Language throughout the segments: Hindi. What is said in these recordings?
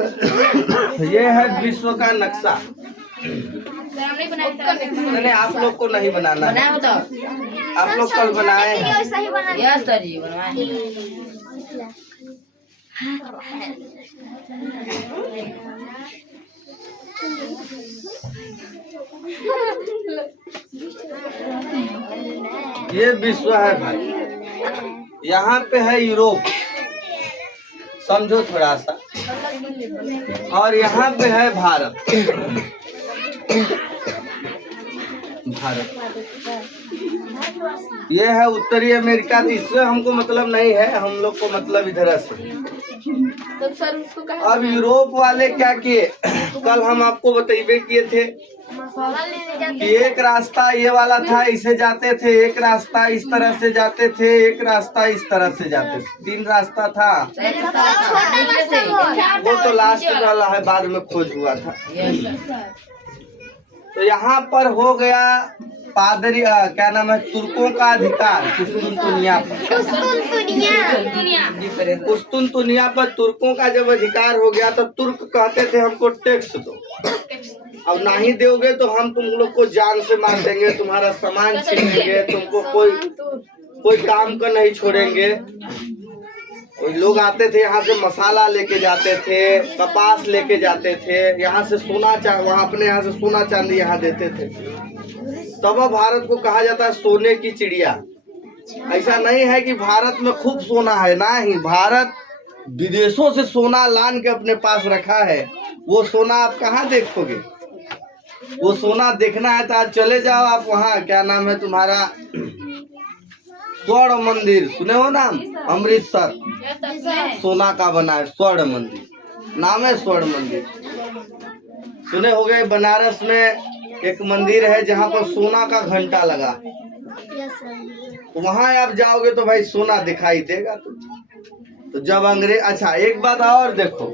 ये है विश्व का नक्शा। नहीं, आप लोग को नहीं बनाना है, आप लोग कल बनाए हैं। ये विश्व है भाई। यहाँ पे है यूरोप, समझो थोड़ा सा, और यहाँ पे है भारत। ये है उत्तरी अमेरिका। इससे हमको मतलब नहीं है, हम लोग को मतलब इधर से। अब यूरोप वाले क्या किए, कल हम आपको बतैबे किए थे कि एक रास्ता ये वाला था, इसे जाते थे, एक रास्ता इस तरह से जाते थे, एक रास्ता इस तरह से जाते थे, 3 रास्ता था। वो तो लास्ट वाला है, बाद में खोज हुआ था। तो यहाँ पर हो गया पादरी, क्या नाम है, तुर्कों का अधिकार कुस्तुनतुनिया पर। कुस्तुनतुनिया पर तुर्कों का जब अधिकार हो गया तो तुर्क कहते थे हमको टैक्स दो, अब नहीं दोगे तो हम तुम लोग को जान से मार देंगे, तुम्हारा सामान छीन लेंगे, तुमको कोई काम का नहीं छोड़ेंगे। लोग आते थे यहाँ से मसाला लेके जाते थे, कपास लेके जाते थे, यहाँ से सोना वहाँ अपने यहाँ से सोना चांदी यहाँ देते थे। तब भारत को कहा जाता है सोने की चिड़िया। ऐसा नहीं है कि भारत में खूब सोना है, ना ही, भारत विदेशों से सोना लान के अपने पास रखा है। वो सोना आप कहाँ देखोगे? वो सोना देखना है तो आज चले जाओ आप वहाँ, क्या नाम है तुम्हारा, स्वर्ण मंदिर, सुने हो नाम? अमृतसर सोना का बना है स्वर्ण मंदिर, नाम है स्वर्ण मंदिर। सुने हो गए बनारस में एक मंदिर है जहाँ पर सोना का घंटा लगा, वहाँ आप जाओगे तो भाई सोना दिखाई देगा। तो जब अंग्रेज, अच्छा एक बात और देखो,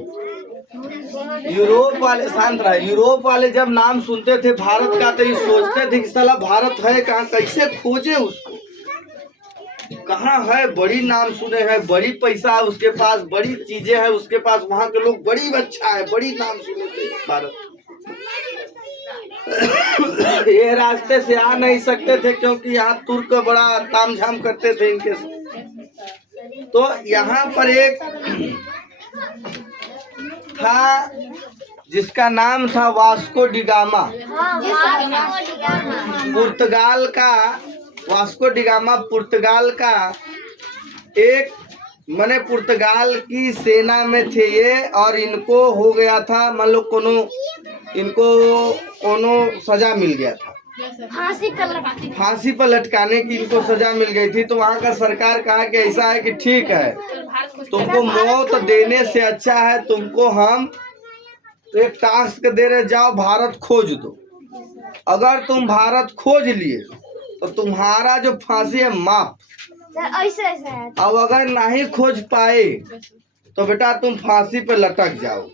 यूरोप वाले, शांत रहे, यूरोप वाले जब नाम सुनते थे भारत का तो ये सोचते थे कि साला भारत है कहाँ, कैसे खोजे उसको, कहाँ है, बड़ी नाम सुने हैं, बड़ी पैसा है उसके पास, बड़ी चीजें हैं उसके पास, वहाँ के लोग बड़ी अच्छा है, बड़ी नाम सुने थे भारत। ये रास्ते से आ नहीं सकते थे क्योंकि यहाँ तुर्क बड़ा तामझाम करते थे इनके साथ। तो यहाँ पर एक था जिसका नाम था वास्को डिगामा, पुर्तगाल का, वास्को डिगामा पुर्तगाल का एक, माने पुर्तगाल की सेना में थे ये, और इनको हो गया था, मान लो इनको कोनो सजा मिल गया था, फांसी पर लटकाने की इनको सजा मिल गई थी। तो वहाँ का सरकार कहा कि ऐसा है कि ठीक है, तुमको मौत देने से अच्छा है तुमको हम तो एक टास्क दे रहे, जाओ भारत खोज दो। अगर तुम भारत खोज लिए तो तुम्हारा जो फांसी है माफ, अब अगर नहीं खोज पाए तो बेटा तुम फांसी पे लटक जाओ।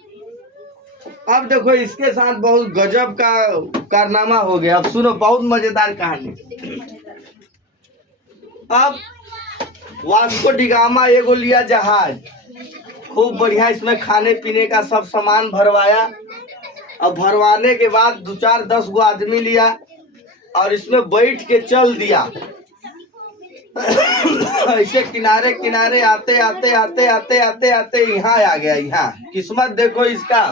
अब देखो इसके साथ बहुत गजब का कारनामा हो गया। अब सुनो, बहुत मजेदार कहानी। अब वास्को डिगामा एगो लिया जहाज, खूब बढ़िया, इसमें खाने पीने का सब सामान भरवाया। अब भरवाने के बाद 2-4-10 गो आदमी लिया और इसमें बैठ के चल दिया। ऐसे किनारे किनारे आते आते आते आते आते आते यहाँ आ गया। यहाँ किस्मत देखो इसका।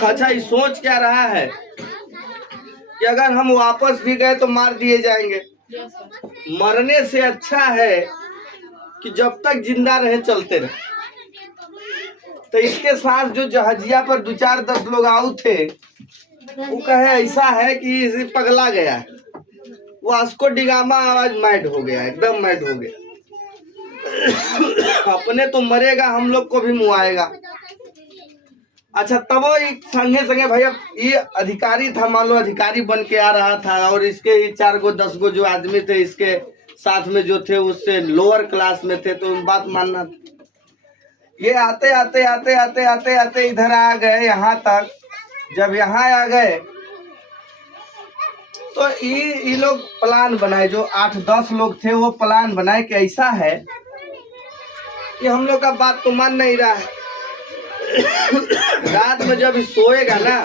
अच्छा, ये सोच क्या रहा है कि अगर हम वापस भी गए तो मार दिए जाएंगे, मरने से अच्छा है कि जब तक जिंदा रहे चलते रहे। तो इसके साथ जो जहाजिया पर 2-4-10 लोग आऊ थे, वो कहे ऐसा है कि इसे पगला गया है। वास्को डिगामा आवाज मैड हो गया, एकदम मैड हो गया। अपने तो मरेगा, हम लोग को भी मुआएगा। अच्छा, तब वो संगे संगे भैया ये अधिकारी था, मान लो अधिकारी बन के आ रहा था, और इसके 4-10 गो जो आदमी थे इसके साथ में जो थे उससे लोअर क्लास में थे, तो बात मानना। ये आते आते आते आते आते आते इधर आ गए यहाँ तक। जब यहाँ आ गए तो ये लोग प्लान बनाए, जो 8-10 लोग थे वो प्लान बनाए कि ऐसा है कि हम लोग का बात तो मान नहीं रहा है, रात में जब सोएगा ना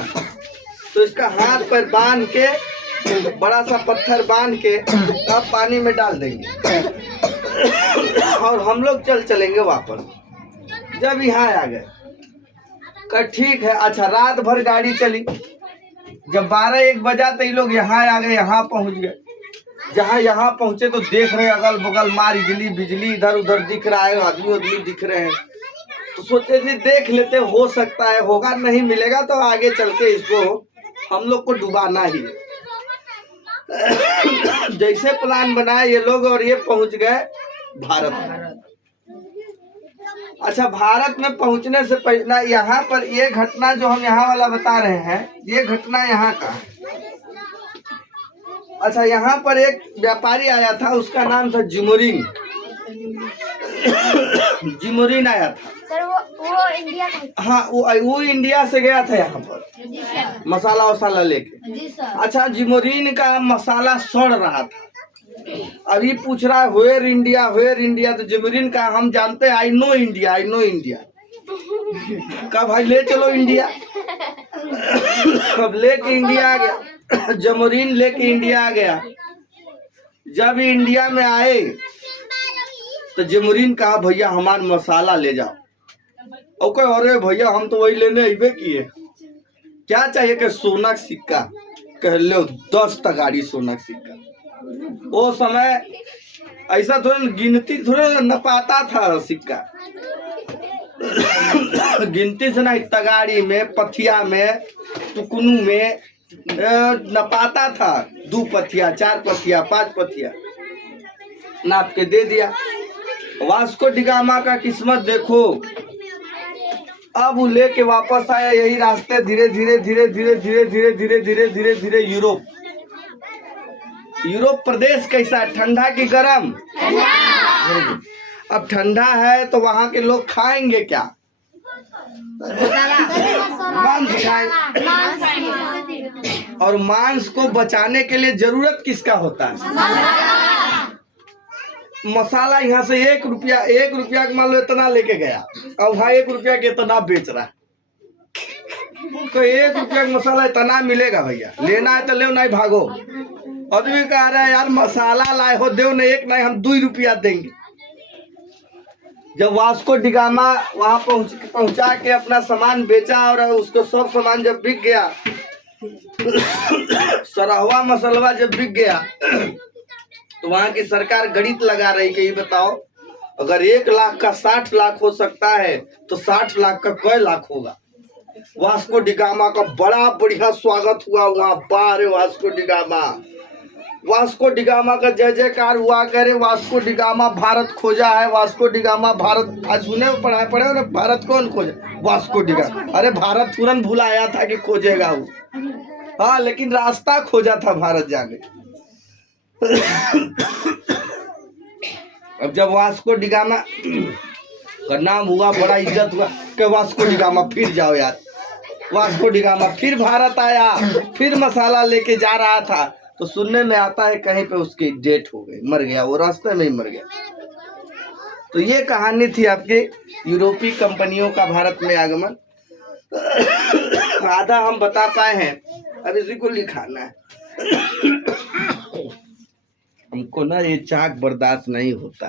तो इसका हाथ पैर बांध के, बड़ा सा पत्थर बांध के तब पानी में डाल देंगे और हम लोग चलेंगे वापस। जब यहाँ आ गए का ठीक है, अच्छा रात भर गाड़ी चली, जब 12-1 बजा तो ये लोग यहाँ आ गए, यहाँ पहुँच गए। जहाँ यहाँ पहुँचे तो देख रहे अगल बगल मार बिजली इधर उधर दिख रहा है, आदमी दिख रहे हैं। तो सोचे जी देख लेते, हो सकता है होगा, नहीं मिलेगा तो आगे चल के इसको हम लोग को डुबाना ही। जैसे प्लान बनाए ये लोग और ये पहुंच गए भारत। अच्छा, भारत में पहुंचने से पहले यहाँ पर ये घटना जो हम यहाँ वाला बता रहे हैं, ये घटना यहाँ का है। अच्छा, यहाँ पर एक व्यापारी आया था, उसका नाम था जिमोरिन। जिमोरिन आया था सर, वो इंडिया का। हाँ, वो इंडिया से गया था यहाँ पर मसाला वसाला लेके। जी सर। अच्छा, जिमोरिन का मसाला सड़ रहा था। अभी पूछ रहा है वेयर इंडिया, वेयर इंडिया। तो जिमोरिन का हम जानते हैं I know India, I know India. कहा भाई ले चलो इंडिया। अब लेके इंडिया आ गया, जिमोरिन लेके इंडिया आ गया। जब इंडिया में आए तो जिमोरिन कहा भैया हमारा मसाला ले जाओ। और कहे अरे भैया हम तो वही लेने अबे किए, क्या चाहिए कि सोना का सिक्का। कह लो 10 तगाड़ी सोना का सिक्का। वो समय ऐसा थोड़ा गिनती थोड़ा न पाता था सिक्का। गिनती से नहीं, तगाड़ी में, पथिया में, टुकनू में न पाता था। 2 पथिया, 4 पथिया, 5 पथिया नाप के दे दिया। वास्को डिगामा का किस्मत देखो, अब वो लेके वापस आया यही रास्ते, धीरे धीरे धीरे धीरे धीरे धीरे धीरे धीरे धीरे धीरे यूरोप। यूरोप प्रदेश कैसा है, ठंडा की गर्म? अब ठंडा है तो वहाँ के लोग खाएंगे क्या? मांस खाएंगे। और मांस को बचाने के लिए जरूरत किसका होता है? मसाला। यहाँ से 1 रुपया मान लो इतना लेके गया, अब वहाँ 1 रुपया के इतना बेच रहा है। तो 1 रुपया का मसाला इतना मिलेगा भैया, लेना है तो ले, नहीं भागो। आदमी कह रहा है यार मसाला लाए हो, दो नहीं, एक नहीं, हम 2 रुपया देंगे। जब वास्को डिगामा वहाँ पहुँचा के अपना सामान बेचा और उसको सब सामान जब बिक गया, सरहवा मसलवा जब बिक गया, तो वहाँ की सरकार गणित लगा रही कि ये बताओ अगर 1 लाख का 60 लाख हो सकता है तो 60 लाख का कै लाख होगा। वास्को डिगामा का बड़ा बढ़िया स्वागत हुआ वहाँ। बारे वास्को डिगामा, वास्को डिगामा का जय जयकार हुआ। कह रहे वास्को डिगामा भारत खोजा है, वास्को डिगामा भारत। आज सुने पढ़े ना, भारत कौन खोजा? Vasco da Gama. अरे भारत तुरंत भुलाया था कि खोजेगा वो, हाँ, लेकिन रास्ता खोजा था भारत जाने। अब जब वास्को डिगामा का नाम हुआ, बड़ा इज्जत हुआ कि वास्को डिगामा फिर जाओ यार। वास्को डिगामा फिर भारत आया, फिर मसाला लेके जा रहा था, तो सुनने में आता है कहीं पे उसकी डेथ हो गई, मर गया, वो रास्ते में ही मर गया। तो ये कहानी थी आपके यूरोपीय कंपनियों का भारत में आगमन। आधा हम बता पाए हैं, अब इसी को लिखाना है। हमको ना ये चाक बर्दाश्त नहीं होता।